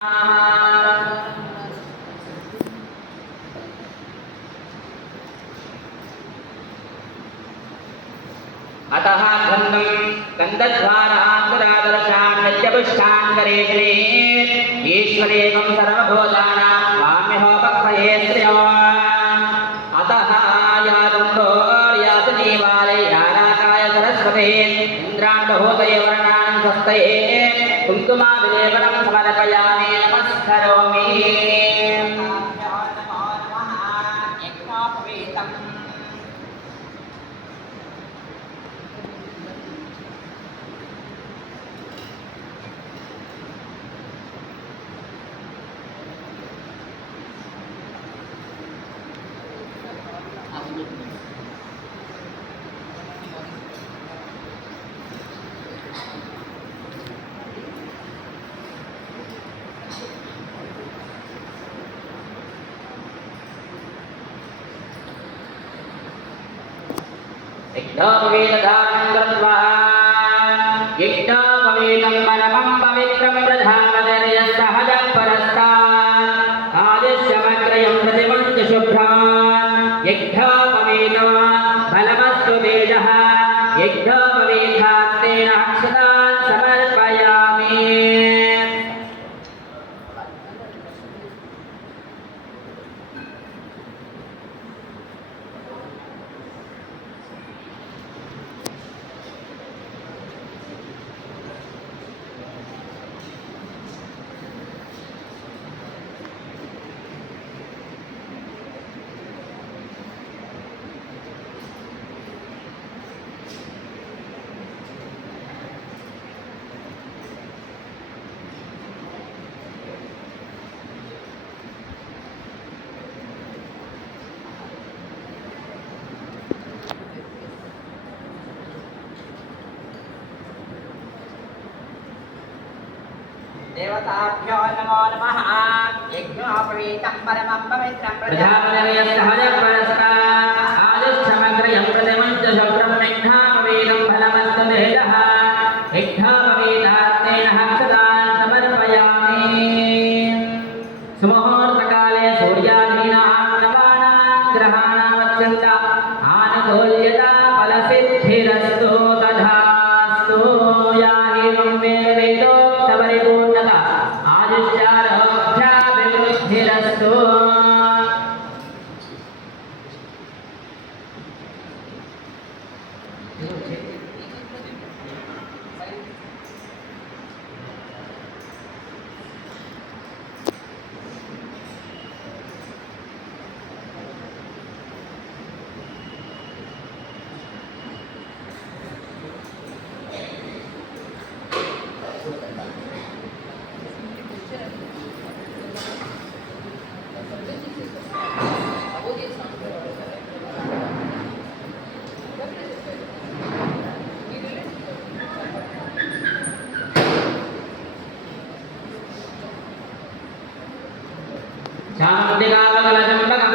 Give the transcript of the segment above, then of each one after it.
अतः गन्धद्वारान्तरादर्शान् नित्यपुष्टान् करेशने ईश्वरेकं सर्वभूतानां स्वाम्यहोपक्षये श्रियो अतः या गन्धोर्यासनीवाले याराकाय सरस्वते इन्द्राण्डभूतये वर्णान् स्वस्तये कुङ्कुमाभिलेपनं समर्पयामि नमस्करोमि यज्ञोपवीतधारणं कृत्वा यज्ञोपवीतं परमं पवित्रं प्रधावचर्यसहजः परस्तात् आदिश्यमग्रयं प्रतिमञ्च शुभ्रान् यज्ञोपवीतो बलमस्तु तेजः यज्ञोपवीतात् तेन अक्षतान् समर्पयामि देवताभ्यो नमो नमः यज्ञोपवीतं परमं पवित्रं प्रजापतिर्यः परस्तात् आदिश्यमग्रयं प्रतिमञ्च शुभ्रं यज्ञोपवीतं फलमस्तु तेजः यज्ञोपवीतात् तेन अक्षतान् समर्पयामि सुमुहूर्तकाले सूर्यादीनां नवानां ग्रहाणामत्यन्त आनुकूल्यता फलसिद्धिरस्तु तथास्तु या एवं वेदो परिपूर्णता आयुष्यारोग्याभिवृद्धिरस्तु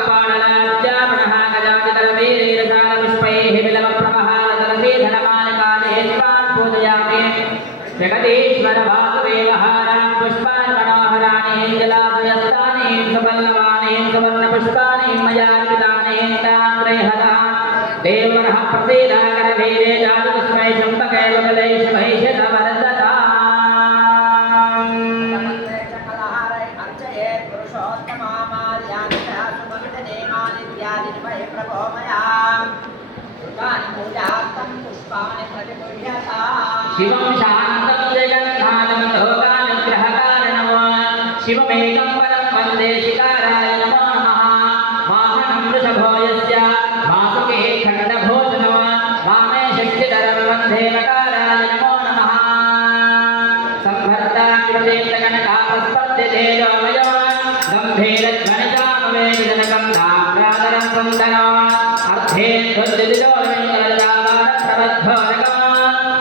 शान्तिकामकलचम्बकपाणलाद्यापणः गजातितरवीरैरसालपुष्पैः विलवप्रभहारतलसीधनमालिकालेन्द्रान् पूजयामि जगदीश्वरवासुदेवहारान् पुष्पान् मनोहराणि जलाशयस्थानि सुपल्लवानि सुवर्णपुष्पाणि मया कृतानि ताम्रेहदान् देवरः प्रसीदाकरवीरे जातुस्मै चम्पके वकलैशमैषधवरदता शिवं शान्तं जगन्नाथं लोकानुग्रहकारणं शिवमेकं परं वन्दे शिकाराय नमो नमः वाहनं वृषभो यस्य वासुके खण्डभूषणं वामे शक्तिधरं वन्दे नकाराय नमो नमः संभर्ताकृतेन्द्रकनकापस्पर्धितेजोमयो गम्भीरध्वनिजामवेदनकं धाम्राधरं सुन्दरम् अर्धे त्वद्दिजोर्विङ्गलजावानप्रबद्धोरकम्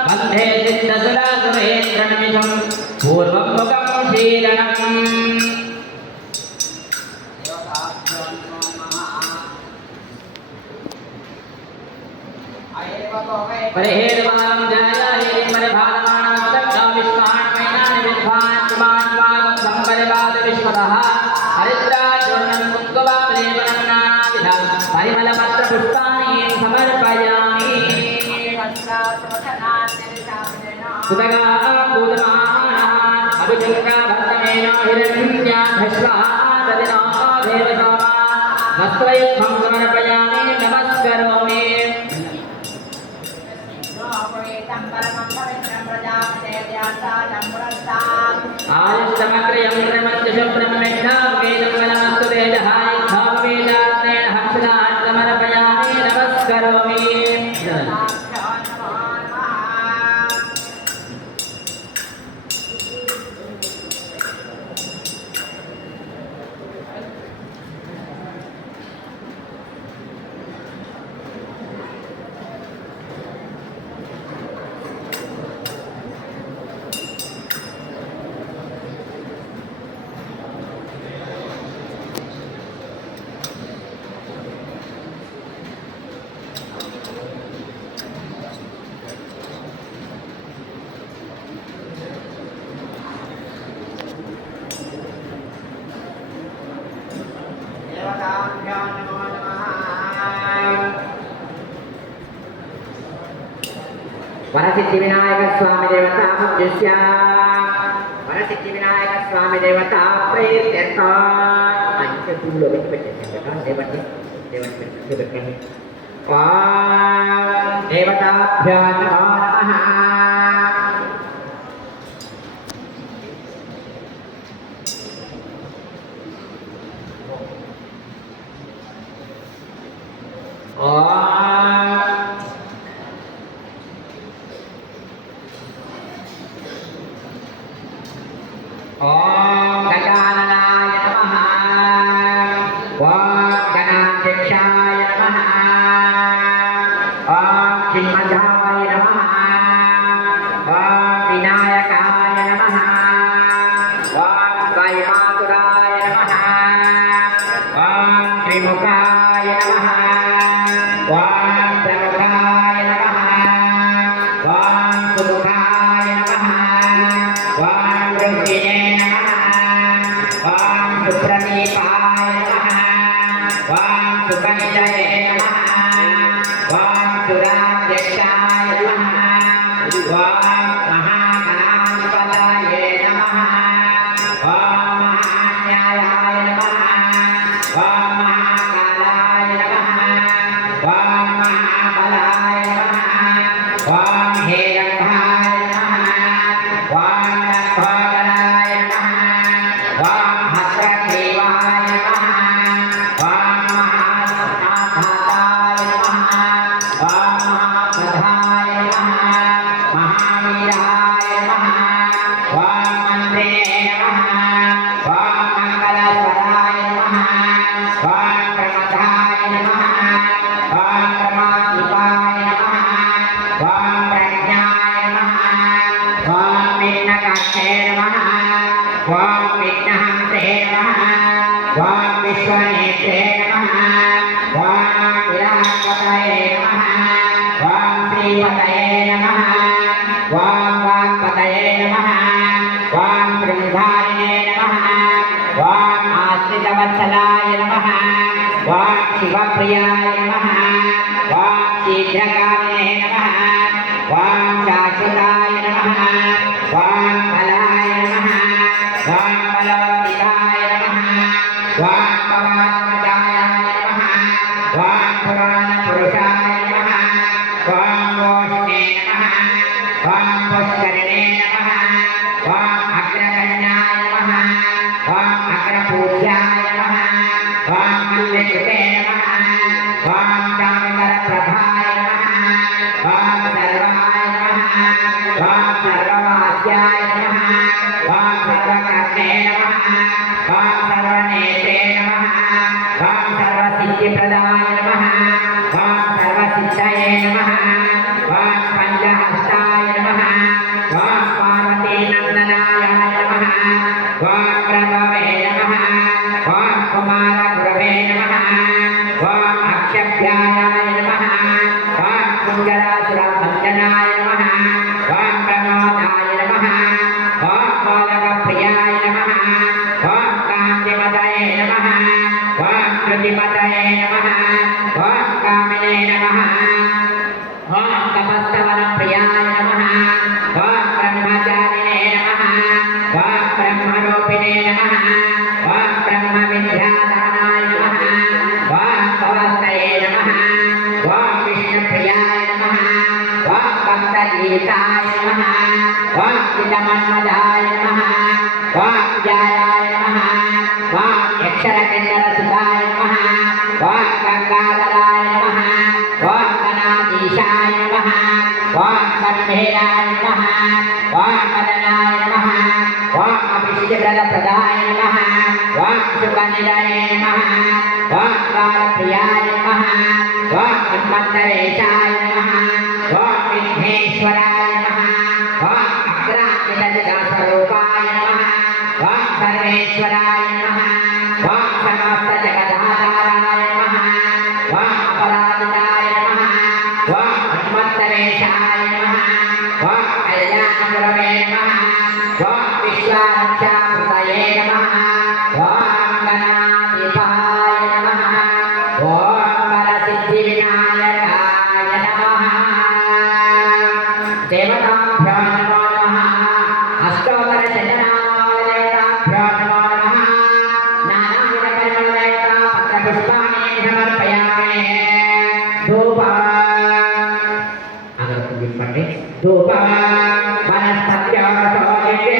वन्दे सिद्धसुरासुरेन्द्रनिमिषं पूर्वं मुखं शीलनम् परिहेर्वां जायाहि परिभालमानं तद्धा विश्वान् मैनानि विद्वान् कुमान् वां संपरिवा ततः हरिद्राचूर्णं कुङ्कुमालेपनं नानाविधं परिमलपत्रपुष्पाणि समर्पयामि सुतगा पूतमानः अभिषङ्गाभर्तमेन हिरण्याधश्वा ददिनो देवसोमा वस्त्रयुग्मं समर्पयामि नमस्करोमि आयुष्टमग्रयं प्रमत्यशुभ्रं मेघावेदं वनमस्तु तेजहाय भाववेदात्मेन हंसदात् समर्पयामि नमस्करोमि वरसिद्धिविनायक स्वामी देवता मुद्दिश्य वरसिद्धिविनायक स्वामी देवता प्रीत्यर्थ अंचे पूलो बेट्टेंడి देवता देवता ओम देवताभ्यो नमो नमः ओम गजाननाय नमः ओम गणाध्यक्षाय नमः ओम चिन्मयाय नमः ओम विनायकाय नमः ओम वैमातुराय नमः ओम त्रिमुखाय नमः ओम प्रमुखाय नमः ओम सुमुखाय नमः ओम रुद्रिये सुप्रदीपाय नमः वां सुकनिलये नमः वां सुराध्यक्षाय नमः वां महागणाधिपतये नमः वां महान्यायाय नमः वां महाकालाय नमः वां महाबलाय नमः वां हेरंगाय नमः वां नखोदराय नमः वां हस्रग्रीवाय नमः वां महानाथाय नमः वां महाप्रधाय नमः महावीराय नमः वां मन्त्रिणे नमः वां मङ्गलस्वराय नमः वां प्रमदाय नमः वां प्रमादीपाय नमः वां प्रज्ञाय नमः वां विघ्नकर्ते नमः वां विघ्नहन्ते नमः वां विश्वनेत्रे नमः वां विराट्पतये नमः वां श्रीपतये नमः वां वाक्पतये नमः वां बृन्धारिणे नमः वां आश्रितवत्सलाय नमः वां शिवप्रियाय नमः वां शीघ्रकामिने नमः वां शाश्वताय नमः वां बलाय नमः वां बलवन्तिकाय नमः वां पवात्मजायाय नमः वां पुराणपुरुषाय नमः वां वोष्णे नमः वां पुष्करिणे नमः वां अग्रगण्याय नमः वां अग्रपूज्याय नमः वां मल्लिकृते नमः वां चामरप्रभाय नमः वां सर्वाय नमः वां सर्ववास्याय नमः वां सर्वकर्णे नमः वां सर्वनेत्रे नमः वां सर्वसिद्धिप्रदाय नमः वां सर्वसिद्धये नमः वां पञ्चहस्ताय नमः वां पार्वतीनन्दनाय नमः वां प्रभवे नमः वां कुमारगुरवे नमः वां अक्षभ्याय नमः वां कुञ्जरासुरभञ्जनाय नमः वां प्रमोदाय नमः वां बालकप्रियाय नमः वां శుచిమతయే నమః ఓం కామినే నమః ఓం తపస్తవన ప్రియాయ నమః ఓం బ్రహ్మచారిణే నమః ఓం బ్రహ్మరూపిణే నమః ఓం బ్రహ్మ విద్యాదానాయ నమః ఓం పవస్తయే నమః ఓం విష్ణుప్రియాయ నమః ఓం భక్తజీవితాయ నమః ఓం చిత్తమన్మదాయ నమః ఓం విజయాయ నమః ఓం యక్షరకిన్నరసుతాయ నమః ఓం గంగాధరాయ నమః ఓం గణాధీశాయ నమః ఓం సంధేయాయ నమః ఓం మదనాయ నమః ఓం అభిషేకప్రదాయ నమః ఓం సుగంధిధరే నమః ఓం కాలప్రియాయ నమః ఓం మన్మంతరేశాయ నమః ఓం విఘ్నేశ్వరాయ నమః ఓం అగ్రాంకితస్వరూపాయ నమః ఓం సర్వేశ్వరాయ నమః ఓం సమస్త జగదాధారాయ నమః ఓం అపరాజితాయ నమః ఓం హనుమంతరేశాయ నమః ఓం కళ్యాణగురవే నమః ఓం విశ్వారక్షాకృతయే నమః ఓం గణాధిపాయ నమః ఓం వరసిద్ధివినాయకాయ నమః దేవతాభ్యో నమో నమః అష్టోత్తర శతనామావళిదేవతాభ్యో నమో నమః నానావిధ పరిమళదేవతా పత్రపుష్పాణి సమర్పయామి అగరత్తులు తిప్పండి ధూప వనస్పత్యో శోభితే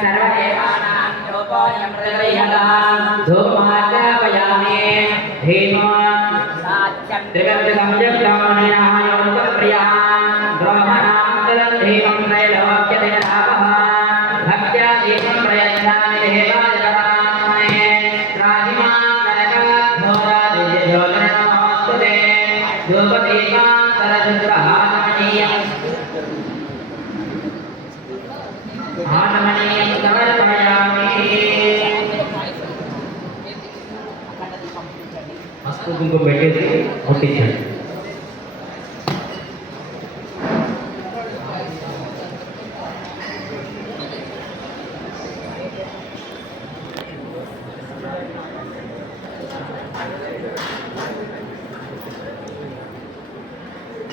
సర్వదేవానాం ధూపోయం ప్రదర్శయామి ధూపమాచాపయామి ధీమో సాత్యం త్రివర్గం జప్తామనయాయోగ ప్రియా బ్రహ్మణాంతరం ధీమం త్రైలోక్యదేవః భక్త్యా దీపం ప్రయత్నాని దేవాయ నమః రాజిమాం నరకాఘోరాదిజ్యోతిర్నమోస్తుతే ధూపదీపాంతరశుద్ధహానమనీయం ఆనమనీయం సమర్పయామి పసుపు కుంకుమ పెట్టేసి ముట్టించండి